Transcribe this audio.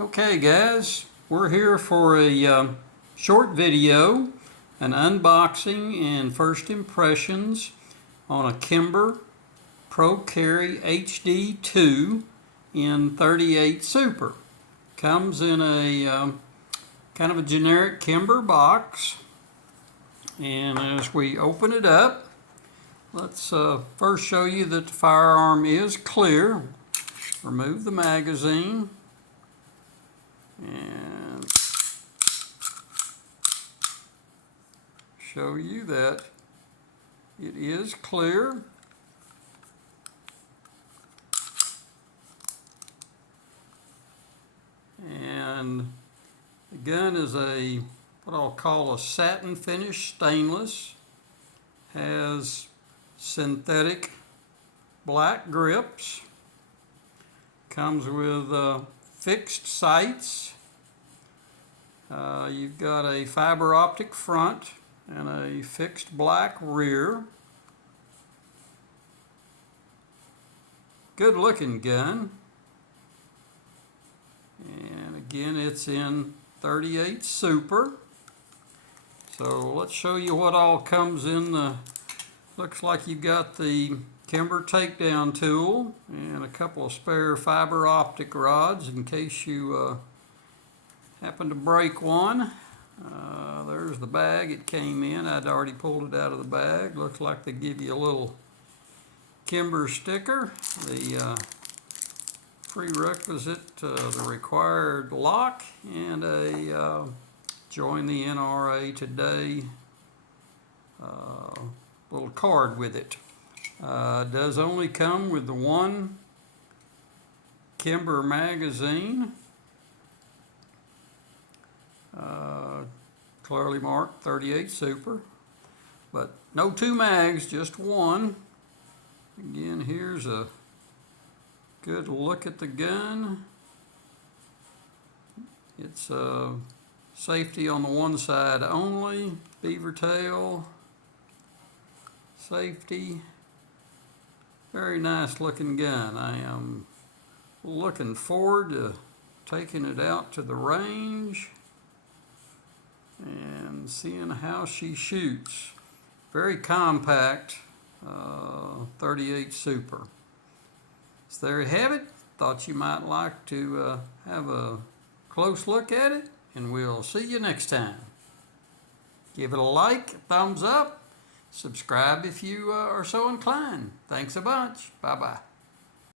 Okay guys, we're here for a short video, an unboxing and first impressions on a Kimber Pro Carry HD2 in 38 Super. Comes in a kind of a generic Kimber box, and as we open it up, let's first show you that the firearm is clear. Remove the magazine and show you that it is clear. And the gun is a what I'll call a satin finish stainless. Has synthetic black grips. Comes with fixed sights. You've got a fiber optic front and a fixed black rear. Good looking gun. And again, it's in 38 Super. So let's show you what all comes in the, looks like you've got the Kimber takedown tool and a couple of spare fiber optic rods in case you happen to break one. There's the bag it came in. I'd already pulled it out of the bag. Looks like they give you a little Kimber sticker, the prerequisite, the required lock, and a join the NRA today little card with it. Does only come with the one Kimber magazine, clearly marked 38 Super, but no two mags, just one. Again, here's a good look at the gun. It's safety on the one side only, beaver tail, safety. Very nice looking gun. I am looking forward to taking it out to the range and seeing how she shoots. Very compact 38 Super. So there you have it. Thought you might like to have a close look at it, and we'll see you next time. Give it a like, a thumbs up. Subscribe if you are so inclined. Thanks a bunch. Bye-bye.